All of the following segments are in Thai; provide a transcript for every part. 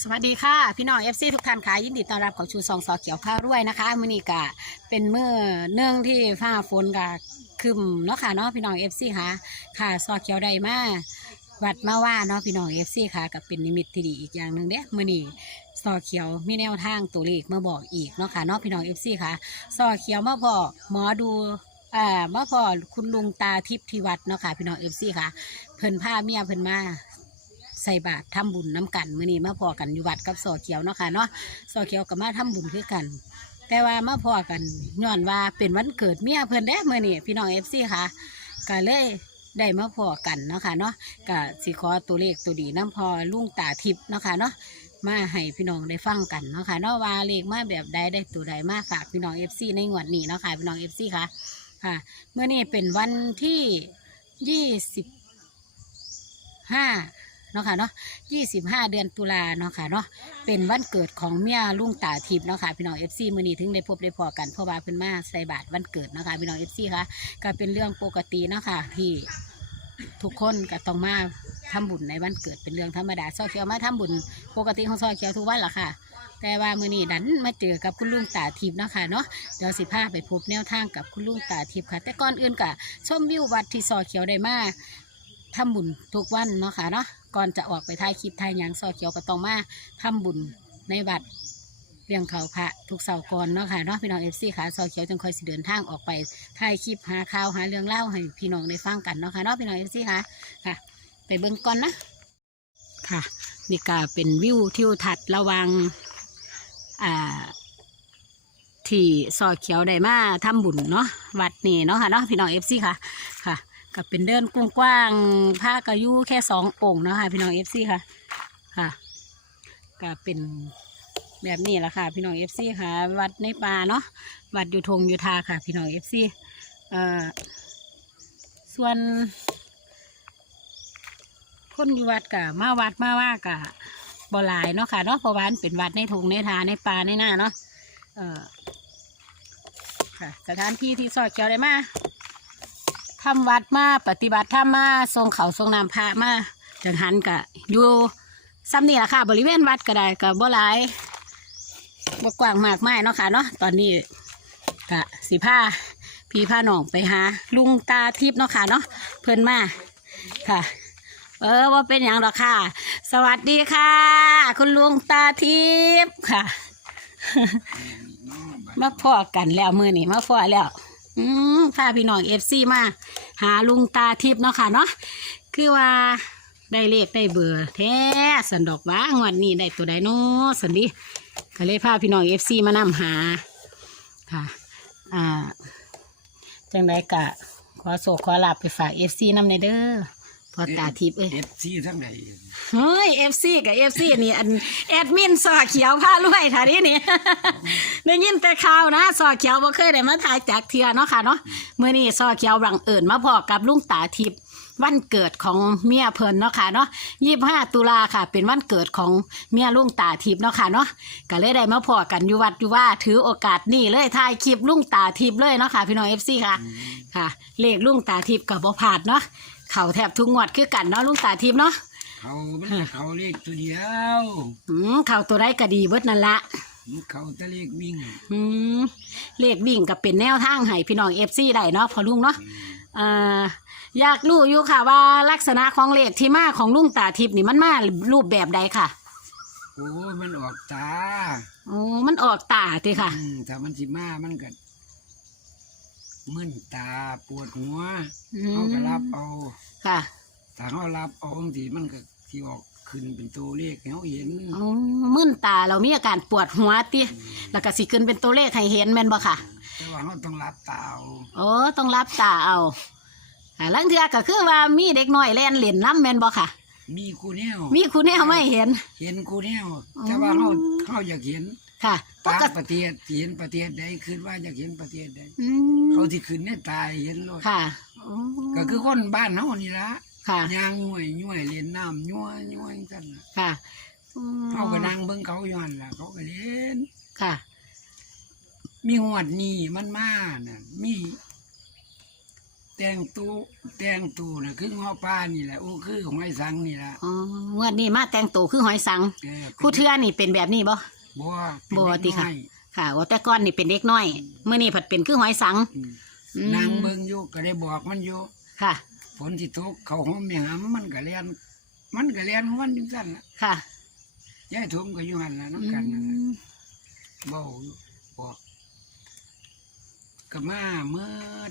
สวัสดีค่ะ พี่น้องเอฟซีทุกท่านค่ะยินดีต้อนรับเข้าชูซองสอเขียวผ้ารวยนะคะมือนี้กะเป็นเมื้อเนื่องที่ฟ้าฝนกะคึมเนาะค่ะเนาะพี่น้องเอฟซีค่ะ ค่ะซอเขียวใดมาวัดมาว่าเนาะพี่น้องเอฟซีค่ะกับเป็นนิมิตที่ดีอีกอย่างหนึ่งเด้มือนี้ซอเขียวมีแนวทางตัวเลขมาบอกอีกเนาะค่ะเนาะพี่น้องเอฟซีค่ะซอเขียวมาพอหมอดูอ่าเมาพอคุณลุงตาทิพย์ที่วัดเนาะค่ะพี่น้องเอฟซีค่ะ เพิ่นพาเมียเพิ่นมา ใส่บาตรทำบุญน้ำกันมื้อนี้มาพอกันอยู่วัดกับสอเขียวเนาะค่ะเนาะสอเขียวกับมาทำบุญคือกัน แต่ว่ามาพอกันย้อนว่าเป็นวันเกิดเมียเพิ่นเด้มื้อนี้พี่น้องเอฟซีค่ะก็เลยได้มาพอกันเนาะค่ะเนาะก็สิขอตัวเลขตัวดีน้ำพอลุงตาทิพย์เนาะค่ะเนาะมาให้พี่น้องได้ฟังกันเนาะค่ะเนาะว่าเลขมาแบบใดได้ตัวใดมาฝากพี่น้องเอฟซีในงวดนี้เนาะค่ะพี่น้องเอฟซีค่ะค่ะเมื่อนี้เป็นวันที่ยี่สิบห้า เนาะค่ะเนาะ25เดือนตุลาเนาะค่ะเนาะเป็นวันเกิดของเมียลุงตาทิพย์เนาะค่ะพี่น้อง FC มื้อนี้ถึงได้พบได้พอกันเพราะว่าเพิ่นมาใส่บาตรวันเกิดเนาะค่ะพี่น้อง FC ค่ะก็เป็นเรื่องปกติเนาะค่ะที่ทุกคนก็ต้องมาทำบุญในวันเกิดเป็นเรื่องธรรมดาซอเขียวมาทำบุญปกติของซอเขียวทุกวันละค่ะ แต่ว่ามือนี้ดันมาเจอกับคุณลุงตาทิพย์เนาะค่ะเนาะเดี๋ยวสิพาไปพบแนวทางกับคุณลุงตาทิพย์ค่ะ แต่ก่อนอื่นก็ชมวิววัดที่ซอเขียวได้มาทำบุญทุกวันเนาะค่ะเนาะ ก่อนจะออกไปถ่ายคลิปถ่ายหยังซอเขียวก็ต้องมาทำบุญในวัดเลี้ยงเขาพระทุกเสาร์ก่อนเนาะค่ะเนาะพี่น้องเอฟซีค่ะซอเขียวจึงคอยสิเดินทางออกไปถ่ายคลิปหาข่าวหาเรื่องเล่าให้พี่น้องได้ฟังกันเนาะค่ะเนาะพี่น้องเอฟซีค่ะค่ะ ไปเบิ่งก่อนนะค่ะนี่ก็เป็นวิวทิวทัศน์ระหวังอ่าที่ซอเขียวได้มาทำบุญเนาะวัดนี่เนาะค่ะเนาะพี่น้องเอฟซีค่ะค่ะ ก็เป็นเดินกว้างๆผ้ากระยุแค่สององค์นะคะพี่น้องเอฟซีค่ะ ค่ะก็เป็นแบบนี้แหละค่ะ พี่น้องเอฟซีค่ะ วัดในป่าเนาะวัดอยู่ทงอยู่ทาค่ะ พี่น้องเอฟซีเอ่อส่วนคนอยู่วัดกะมาวัดมาว่ากะบ่หลายเนาะค่ะเนาะเพราะว่ามันเป็นวัดในทงในทาในป่าในหน้าเนาะเอ่อค่ะสถานที่ที่สอดเกี่ยวได้มา ทำวัดมาปฏิบัติธรรมมาทรงเขาทรงนามพระมาจังหันกะอยู่ซ้ำนี่แหละค่ะ บริเวณวัดก็ได้กับบ่หลายบ่กว้างมากมายเนาะค่ะเนาะตอนนี้กะสิผ้าพี่ผ้าหนองไปหา ลุงตาทิพย์เนาะค่ะเนาะเพิ่อนมาค่ะ เออว่าเป็นอย่างหรอค่ะ สวัสดีค่ะ คุณลุงตาทิพย์ค่ะ มาพ่อกันแล้วมือนี่มาพ่อแล้ว อืมพาพี่น้องเอฟซีมา หาลุงตาทิพย์เนาะค่ะเนาะคือว่าได้เลขได้เบอร์แท้สันดอกว่างวดนี้ได้ตัวใดเนาะสันดิก็เลยพาพี่น้องเอฟซีมานำหาค่ะอ่าจังไดกะ ขอโศกขอลาบไปฝากเอฟซีนำในเด้อ พอตาทิพย์เอ้ยเอฟซีทั้งไหนเฮ้ยเอฟซีกับเอฟซีนี่อันแอดมินสอเขียวผ้าลวยท่านี้นี่ได้ยินแต่ข่าวนะสอเขียวบ่เคยได้มาถ่ายจากเทือเนาะค่ะเนาะเมื่อนี้สอเขียวบังเอิญมาพอกับลุงตาทิพย์วันเกิดของเมียเพิ่นเนาะค่ะเนาะยี่ห้าตุลาค่ะ เป็นวันเกิดของเมียลุงตาทิพย์เนาะค่ะเนาะก็เลยได้มาพอกันอยู่วัดอยู่ว่าถือโอกาสนี่เลยถ่ายคลิปลุงตาทิพย์เลยเนาะค่ะพี่น้องเอฟซีค่ะ ค่ะ เลขลุงตาทิพย์กับบ่พลาดเนาะ เข่าแทบทุกงวดคือกันเนาะลุงตาทิพย์เนาะเขามันก็เขาเลขตัวเดียวอืมเข่าตัวได้ก็ดีเบิดนั่นละมันเขาแตะเลขวิ่งอืมเลขวิ่งกับเป็นแนวทางให้พี่น้องเอฟซีได้เนาะพอลุงเนาะเอ่ออยากรู้อยู่ค่ะว่าลักษณะของเลขที่มาของลุงตาทิพย์นี่มันมารูปแบบใดค่ะโอ้ยมันออกตาโอ้มันออกตาติค่ะ อืมถ้ามันสิมามันก็ มึนตาปวดหัวอืเขาก็มรับเอาค่ะถ้าเขารับเอาบางทีมันก็ที่ออกขึ้นเป็นตัวเลขให้เขาเห็นโอ้มึนตาเรามีอาการปวดหัวติแล้วก็สิขึ้นเป็นตัวเลขให้เห็นแม่นบ่ค่ะ แต่ว่าเขาต้องรับตาเอาโอ้ต้องรับตาเอาอ่าลังเทือก็คือว่ามีเด็กน้อยเล่นเล่นน้ำแม่นบ่ค่ะ มีกูแนวมีคุณแน่ไม่เห็น เห็นกูแนวแต่ว่าเขาเขาอยากเห็น ค่ะปต่างกติประเทศที่เห็นประเทศใดคือว่าอยากเห็นประเทศใดอืมเขาที่ขึ้นในตายเห็นเลยค่ะอ๋อก็คือคนบ้านเฮานี่ละค่ะยางย่วยย่วยเล่นน้ำย่วยย่วยกันน่ะค่ะอืมเขาก็นั่งเบิ่งเขาย้อนล่ะ เขาก็เล่น ค่ะ มีหวดนี่มันมาน่ะมี แต่งตู้แต่งตู้น่ะคือเงาะป้านี่แหละโอ้คือของไอ้สังนี่ละอ๋องวดนี้มาแต่งตัวคือหอยสังเออคู่เทื่อนี่เป็นแบบนี้บ่ บัวบ่ติค่ะค่ะว่าแต่ก่อนนี่เป็นเด็กน้อยเมื่อนี้ผัดเป็นคือหอยสังอืมนางเบิ่งอยู่ก็ได้บอกมันอยู่ค่ะ ฝนที่ตกเขาห้องไม่หามมันก็เลียนมันก็เลียนของมันจังซั่นล่ะค่ะยายทุ่มก็อยู่หั่นล่ะอืน้ำกันนั่นล่ะมเบาอยู่บอกก็มาเมื่อ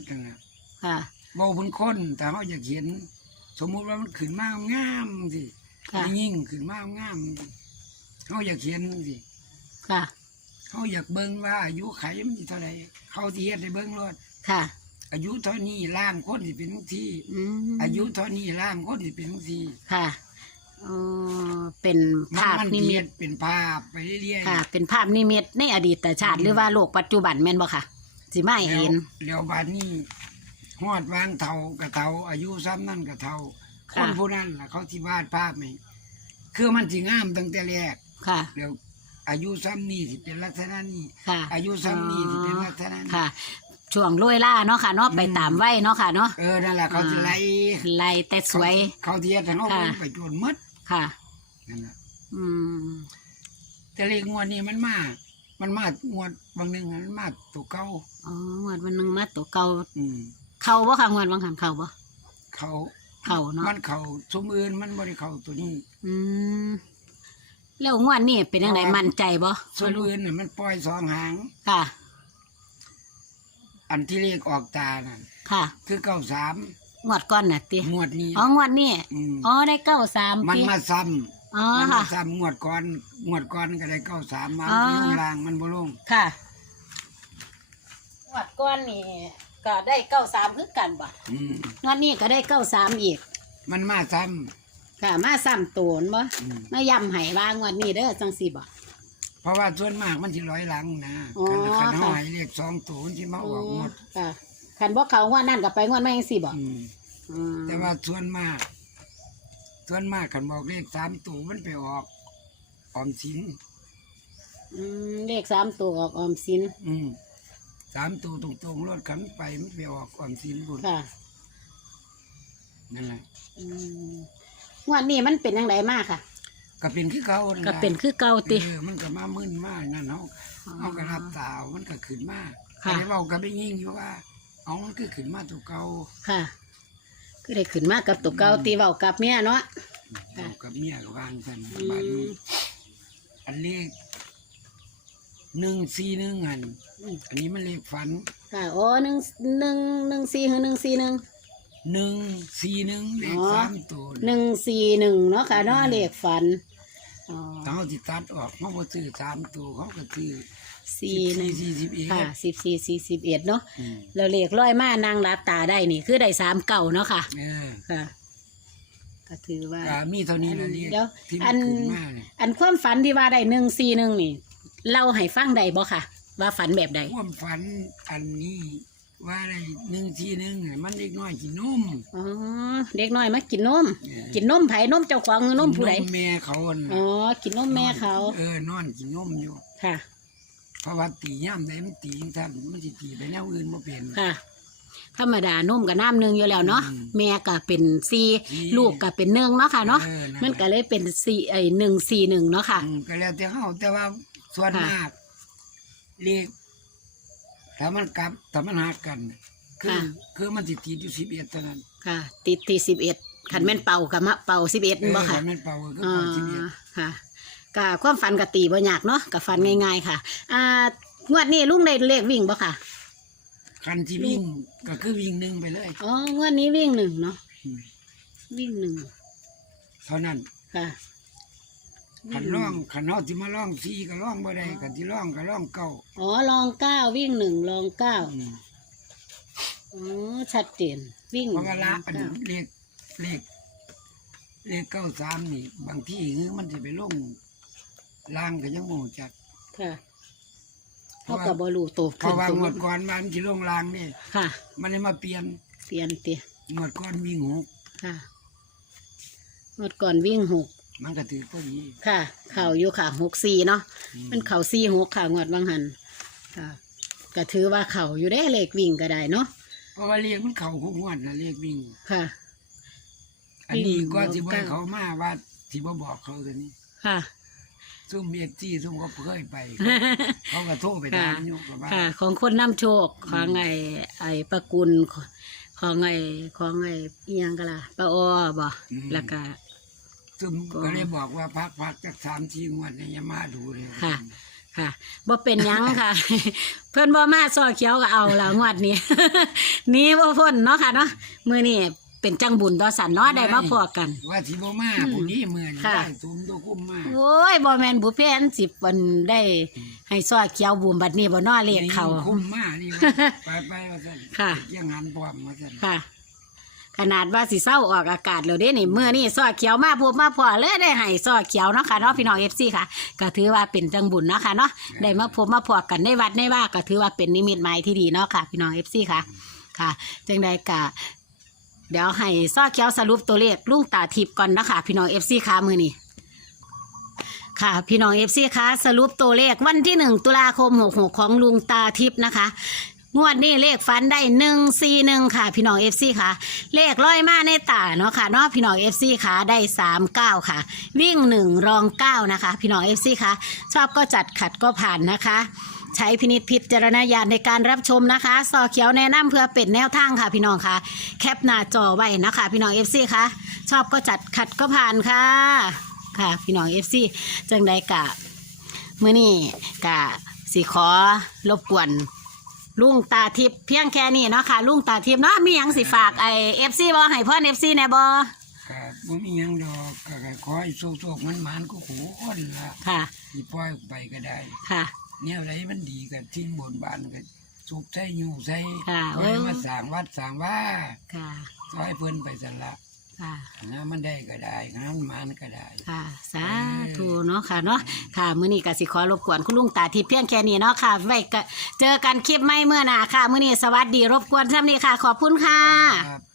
จังน่ะค่ะ เบาบนคนแต่เขาอยากเห็น สมมุติว่ามันขึ้นมางามสิค่ะยิ่งขึ้นมางามสิเขาอยากเห็นสิ ค่ะ เขาอยากเบิ่งว่าอายุไขมันสิเท่าไหร่เขาสิเฮ็ดให้เบิ่งรถค่ะ อายุเท่านี้ร่างคนสิเป็นจังซี่ อืมอายุเท่านี้ร่างคนสิเป็นจังซี่ค่ะอ๋อเป็นมันภาพมันนิเปมิลี่ยตนเป็นภาพไปเรื่อยๆ ค่ะ เป็นภาพนิมิตในอดีตชาติหรือว่าโลกปัจจุบันแม่นบ่ค่ะ สิมาให้แล้วเห็น แล้วบัดนี้ฮอดวางเท่ากับเท่าอายุซ้ำนั่นกับเท่าคค่ะ นผู้นั้นล่ะเขาที่วาดภาพนี่คือมันสิงามตั้งแต่แรกค่ะเดี๋ยว อายุซ้ำนี่สิเป็นลักษณะนี้ค่ะอายุซ้ำนี่สิเป็นลักษณะนี้ค่ะ ช่วงโรยล่าเนาะค่ะเนาะไปอืมตามไว้เนาะค่ะเนาะเออนั่นแหละเขาจะไล่ไล่แต่สวย เขาเทียบทางเขาค่ะไปจนหมดค่ะนั่นแหละอืมแต่เลขงวดนี้มันมามันมางวดบางหนึงมันมาตัวเก่าอ๋องวดวันหนึงมาตัวเก่าอืมเข้าบ่ค่ะงวดบางหันเข้าบ่เขาเข้าเนาะมันเขาสมอื่นมันบ่ได้เข้าตัวนี้ อืม แล้วงวดนี้เป็นยังไงมั่นใจบ่สมอื่นน่ะมันปล่อยสองหาง ค่ะ อันที่เลขออกตาน่ะค่ะคือเก้าสามงวดก่อนน่ะติงวดนี้อ๋องวดนี้มอ๋อได้เก้าสามมันติมาซ้ำอ๋อมันค่ะมาซ้ำงวดก่อนงวดก่อนก็ได้เก้าสามมาอ๋อ ที่ลงรางมันบ่ลงค่ะงวดก่อนนี่ก็ได้เก้าสามคือกันบ่อืมงวดนี้ก็ได้เก้าสามอีกมันมาซ้ ค่ะมาซ้ำตัวบ่ำอืมมาย้ำให้ว่างวดนี้เด้อจังสี่บ่ เพราะว่าส่วนมากมันสิร้อยหลังนะอ๋อ คันคันค่ะหอยเลขสองตัวมันสิมาออกหมดค่ะคันบ่เขางวดนั่นก็ไปงวดมาจังสี่บ่อืมอืมแต่ว่าส่วนมาก ส่วนมากคันบอกเลขสามตัวมันไปออกออมสินอืมเลขสามตัวออกออมสินอืมสามตัวตรงๆรถขันไปมันไปออกออมสินบุญค่ะนั่นแหละอืม งวดนี้มันเป็นยังไงมากค่ะ ก็เป็นคือเขานั่นก็ล่ะเป็นคือเก่าติ เออมันก็มามึนมากนั่นเขาเอากระรับตาวมันก็ขึ้นมากค่ะแต่เว้าก็ไปยิ่งอยู่ว่าเอามันคือขึ้นมาตัวเก่าค่ะคือได้ขึ้นมากับตัวเก่าตีเว้ากับเมียเนาะ ค่ะ เอากับเมียก็วางกันอืมบาดนี้อันเลขหนึ่งสี่หนึ่งอันอืมอันนี้มันเลขฝัน ค่ะโอ้หนึ่งหนึ่งหนึ่งสี่หรือหนึ่งสี่หนึ่ง หนึ่งสี่หนึ่งเลขอ๋อสามตัวหนึ่งสี่หนึ่งเนาะค่ะเนาะเลขฝันอ๋อเขาติตัดออกเขาบ่ซื้อสามตัวเขาก็ซื้อสี่หนึ่งสี่สิบเอ็ดค่ะสิบสี่สี่สิบเอ็ดเนาะอืมแล้วเลขร้อยมานางรับตาได้นี่คือได้สามเก่าเนาะค่ะเออค่ะก็ถือว่าก็มีเท่านี้ละเลขเดี๋ยวที่อัมันนขึ้นมาเนี่ยอันความฝันที่ว่าได้หนึ่งสี่หนึ่งนี่เล่าให้ฟังได้บ่ค่ะ ว่าฝันแบบใดความฝันอันนี้ ว่าอะไรหนึ่งสี่หนึ่งน่ะมันเล็กน้อยกินนมอ๋อเด็กน้อยมากินนมเออกินนมไผ่นมเจ้าของหรือนมผู้ใดกินแม่เขาน่ะอ๋อกินนมแม่เขา เออนอนกินนมอยู่ ค่ะ เพราะว่าตีย่ำได้มันตีจังซั่นมันสิตีไปแนวอื่นบ่เป็น ค่ะ ธรรมดานมกับน้ำหนึ่งอยู่แล้วเนาะอืมแม่ก็เป็นซีสี่ลูกก็เป็นหนึ่งเนาะค่ะเนาะออนั่นมันก็เลยเป็นซีไอหนึ่งซีหนึ่งเนาะค่ะ อืมก็แล้วแต่เฮาแต่ว่าส่วนค่ะมากเลข ถ้ามันกลับถ้ามันหักกัน คือคือมันสิตีอยู่11เท่านั้นค่ะ ติดที่สิบเอ็ดขันแม่นเป่ากับมะเป่าสิบเอ็ดเออบ่ค่ะถ้ามันเป่าก็อ๋อเป่า11ค่ะก็ความฝันกตีบ่ยากเนาะกับฝันง่ายๆค่ะ อ่างวดนี้ลุงได้เลขวิ่งบ่ค่ะ คันที่วิ่งก็คือวิ่งหนึ่งไปเลยอ๋องวดนี้วิ่งหนึ่งเนาะ อืมวิ่งหนึ่งเท่านั้น ค่ะ ขันร่องขันเฮาสิมาร่องซีก็ร่องบ่ได้ขันที่ร่องก็ร่องเก้าอ๋อลองเก้าวิ่งหนึ่งลองเก้าอืมอ๋อชัดเจนวิ่งเพราะว่าละลองอันเก้าเลขเลขเลขเก้าสามนี่ บางที่คือมันจะไปลงล่างก็ยังโง่จัก ค่ะเพเขาราะว่า กับบอลูตัวเพขึ้นราะว่าตัวงวดก่อนมันจะลงล่างนี่ค่ะ มันเลยมาเปลี่ยนเปลี่ยนเตียงวดก่อนวิ่งหกค่ะงวดก่อนวิ่งหก มันก็ถือพอดีค่ะ เข่าอยู่ค่ะหกสี่เนาะอืมันเข่าสี่หกค่ะงวดบางหันค่ะก็ถือว่าเข่าอยู่ได้เลขวิ่งก็ได้เนาะเพราะว่าเรียกมันเข่าคุกงวดนะเรียกวิ่งค่ะ อันนี้ก็วิ่งสิบ่เก้าให้เขามาว่าที่บ่บอกเขาตัวนี้ค่ะซุ่มเมียจี้ซุ่มเขาเคยไป เขาก็โทรไปถามอยู่กับว่าค่ะของคนนำโชคของไอ้ไอ้ประกุลของไอ้ของไอ้อิหยังกันล่ะปะออบ่แล้วก็ ซุ่มก็เลยบอกว่าพักพักจากสามทีงวดเนี่ยอย่ามาดูเลยค่ะ ค่ะบ่เป็นหยังค่ะ เพิ่นบ่มาซอเขียวก็เอาละงวดนี้ หนี้บ่พ้นเนาะค่ะเนาะมื้อนี้เป็นจังบุญต่อสันเนาะได้มาพอกัน ว่าที่บ่มาผู้นี้เหมือนค่ะ ได้สมตัวคุ้มมากโอ้ยบ่แม่นบุพเพอันสิบวันได้ ให้ซอเขียวบูมบัดนี้บ่น้อเลขเขา คุ้มมากนี่ว่าไปไปว่าซั่นค่ะยังหันพร้อมว่าซั่นค่ะ ขนาดว่าสิเศร้าออกอากาศแล้วเด้นี่เมื่อนี่ซอเขียวมาพูบมาพอเลยได้ให้ซอเขียวเนาะค่ะเนาะพี่น้อง FC ค่ะ ก็ถือว่าเป็นจังบุญเนาะค่ะเนาะได้มาพบมาพอกันในวัดในว่าก็ถือว่าเป็นนิมิตหมายที่ดีเนาะค่ะ พี่น้อง FC ค่ะค่ะจังใดกะเดี๋ยวให้ซอเขียวสรุปตัวเลขลุงตาทิพย์ก่อนนะคะพี่น้อง FC ค่ะมือนี้ค่ะพี่น้องเอฟซีคะสรุปตัวเลขวันที่หนึ่งตุลาคมหกหกของลุงตาทิพย์นะคะ งวดนี้เลขฟันได้หนึ่งสี่หนึ่งค่ะ พี่น้องเอฟซีค่ะ เลขร้อยมาในตาเนาะค่ะเนาะพี่น้องเอฟซีค่ะได้สามเก้าค่ะ วิ่งหนึ่งรองเก้านะคะ พี่น้องเอฟซีค่ะ ชอบก็จัดขัดก็ผ่านนะคะ ใช้พินิจพิจารณญาณในการรับชมนะคะซอเขียวแนะนำเพื่อเป็นแนวทางค่ะ พี่น้องค่ะ แคปหน้าจอไว้นะคะ พี่น้องเอฟซีค่ะ ชอบก็จัดขัดก็ผ่านค่ะ ค่ะ พี่น้องเอฟซีจังใดกะมื้อนี้กะสิขอรบกวน ลุงตาทิพย์เพียงแค่นี้เนาะค่ะ ลุงตาทิพย์เนาะมีหยังสิฝากไอเอฟซีบ่ให้พ่อเอฟซีแน่บ่ก็บ่มีหยังดอกก็ก็ขอให้โชคๆมันมันๆก็ขู่คนละค่ะ สิปล่อยออกไปก็ได้ ค่ะ แนวไหนมันดีกับทิ้งบนบานก็สุกใส่อยู่ใส่ค่ะขอให้มาสร้างวัดสร้างว่าค่ะ ซอยเพิ่นไปสั่นละ ค่ะนะมันได้ก็ได้นะมันมันก็ได้ ค่ะ สาธุเนาะค่ะเนาะค่ะ มื้อนี้ก็สิขอรบกวนคุณลุงตาทิพย์เพียงแค่นี้เนาะค่ะไว้ก็เจอกันคลิปใหม่เมื่อหน้าค่ะ มื้อนี้สวัสดีรบกวนซ้ำนี้ค่ะ ขอบคุณค่ะ ครับ